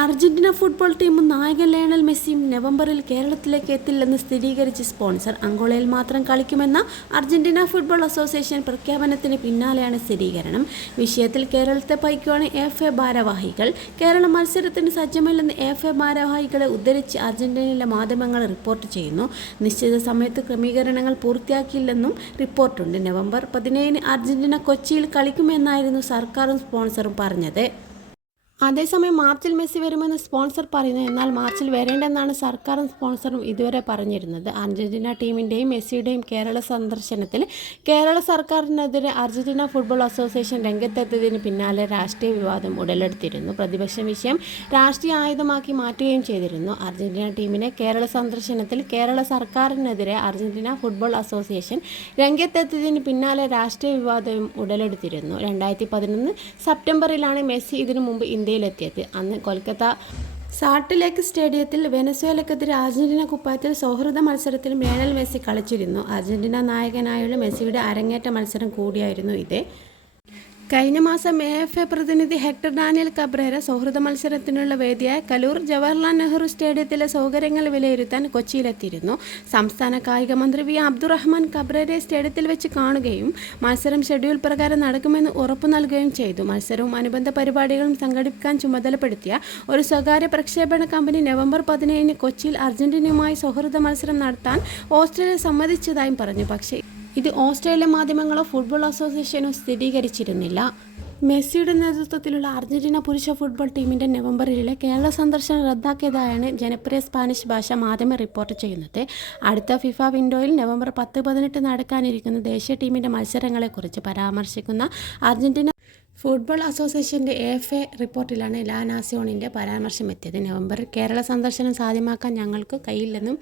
Argentina football ടീമും നായകൻ Lionel മെസ്സിയും നവംബറിൽ കേരളത്തിലേക്ക് എത്തില്ലെന്ന് സ്ഥിരീകരിച്ച് സ്പോൺസർ അങ്കോളയിൽ മാത്രം കളിക്കുമെന്ന അർജന്റീന ഫുട്ബോൾ അസോസിയേഷൻ പ്രഖ്യാപനത്തിന് പിന്നാലെയാണ് സ്ഥിരീകരണം. വിഷയത്തിൽ കേരളത്തെ പൈക്കുവാണ് എഫ് എ ഭാരവാഹികൾ. കേരള മത്സരത്തിന് സജ്ജമല്ലെന്ന് എഫ് എ ഭാരവാഹികളെ ഉദ്ധരിച്ച് അർജന്റീനയിലെ മാധ്യമങ്ങൾ റിപ്പോർട്ട് ചെയ്യുന്നു. നിശ്ചിത സമയത്ത് ക്രമീകരണങ്ങൾ പൂർത്തിയാക്കിയില്ലെന്നും റിപ്പോർട്ടുണ്ട്. നവംബർ പതിനേഴിന് അർജന്റീന കൊച്ചിയിൽ കളിക്കുമെന്നായിരുന്നു സർക്കാരും സ്പോൺസറും പറഞ്ഞത്. അതേസമയം മാർച്ചിൽ മെസ്സി വരുമെന്ന് സ്പോൺസർ പറയുന്നു. എന്നാൽ മാർച്ചിൽ വരേണ്ടെന്നാണ് സർക്കാരും സ്പോൺസറും ഇതുവരെ പറഞ്ഞിരുന്നത്. അർജന്റീന ടീമിന്റെയും മെസ്സിയുടെയും കേരള സന്ദർശനത്തിൽ കേരള സർക്കാരിനെതിരെ അർജന്റീന ഫുട്ബോൾ അസോസിയേഷൻ രംഗത്തെത്തിയതിന് പിന്നാലെ രാഷ്ട്രീയ വിവാദം ഉടലെടുത്തിരുന്നു. പ്രതിപക്ഷ വിഷയം രാഷ്ട്രീയ ആയുധമാക്കി മാറ്റുകയും ചെയ്തിരുന്നു. അർജന്റീന ടീമിനെ കേരള സന്ദർശനത്തിൽ കേരള സർക്കാരിനെതിരെ അർജന്റീന ഫുട്ബോൾ അസോസിയേഷൻ രംഗത്തെത്തിയതിന് പിന്നാലെ രാഷ്ട്രീയ വിവാദവും ഉടലെടുത്തിരുന്നു. രണ്ടായിരത്തി പതിനൊന്ന് സെപ്റ്റംബറിലാണ് മെസ്സി ഇതിനു മുമ്പ് ഇന്ത്യയിലെത്തിയത്. അന്ന് കൊൽക്കത്ത സാൾട്ട് ലേക്ക് സ്റ്റേഡിയത്തിൽ വെനസ്വേലക്കെതിരെ അർജന്റീന കുപ്പായത്തിൽ സൗഹൃദ മത്സരത്തിൽ ലയണൽ മെസ്സി കളിച്ചിരുന്നു. അർജന്റീന നായകനായുള്ള മെസ്സിയുടെ അരങ്ങേറ്റ മത്സരം കൂടിയായിരുന്നു ഇത്. കഴിഞ്ഞ മാസം എ എഫ് എ പ്രതിനിധി ഹെക്ടർ ഡാനിയൽ കബ്രേര സൗഹൃദ മത്സരത്തിനുള്ള വേദിയായ കലൂർ ജവഹർലാൽ നെഹ്റു സ്റ്റേഡിയത്തിലെ സൗകര്യങ്ങൾ വിലയിരുത്താൻ കൊച്ചിയിലെത്തിയിരുന്നു. സംസ്ഥാന കായിക മന്ത്രി വി അബ്ദുറഹ്മാൻ കബ്രേരയെ സ്റ്റേഡിയത്തിൽ വെച്ച് കാണുകയും മത്സരം ഷെഡ്യൂൾ പ്രകാരം നടക്കുമെന്ന് ഉറപ്പു നൽകുകയും ചെയ്തു. മത്സരവും അനുബന്ധ പരിപാടികളും സംഘടിപ്പിക്കാൻ ചുമതലപ്പെടുത്തിയ ഒരു സ്വകാര്യ പ്രക്ഷേപണ കമ്പനി നവംബർ പതിനേഴിന് കൊച്ചിയിൽ അർജന്റീനയുമായി സൗഹൃദ മത്സരം നടത്താൻ ഓസ്ട്രേലിയ സമ്മതിച്ചതായും പറഞ്ഞു. പക്ഷേ ഇത് ഓസ്ട്രേലിയ മാധ്യമങ്ങളോ ഫുട്ബോൾ അസോസിയേഷനോ സ്ഥിരീകരിച്ചിരുന്നില്ല. മെസ്സിയുടെ നേതൃത്വത്തിലുള്ള അർജന്റീന പുരുഷ ഫുട്ബോൾ ടീമിന്റെ നവംബറിലെ കേരള സന്ദർശനം റദ്ദാക്കിയതായാണ് ജനപ്രിയ സ്പാനിഷ് ഭാഷ മാധ്യമം റിപ്പോർട്ട് ചെയ്യുന്നത്. അടുത്ത ഫിഫ വിൻഡോയിൽ നവംബർ പത്ത് പതിനെട്ട് നടക്കാനിരിക്കുന്ന ദേശീയ ടീമിന്റെ മത്സരങ്ങളെക്കുറിച്ച് പരാമർശിക്കുന്ന അർജന്റീന ഫുട്ബോൾ അസോസിയേഷന്റെ എഫ് എ റിപ്പോർട്ടിലാണ് ലാ നാസിയോണിന്റെ പരാമർശം എത്തിയത് നവംബറിൽ കേരള സന്ദർശനം സാധ്യമാക്കാൻ ഞങ്ങൾക്ക് കഴിയില്ലെന്നും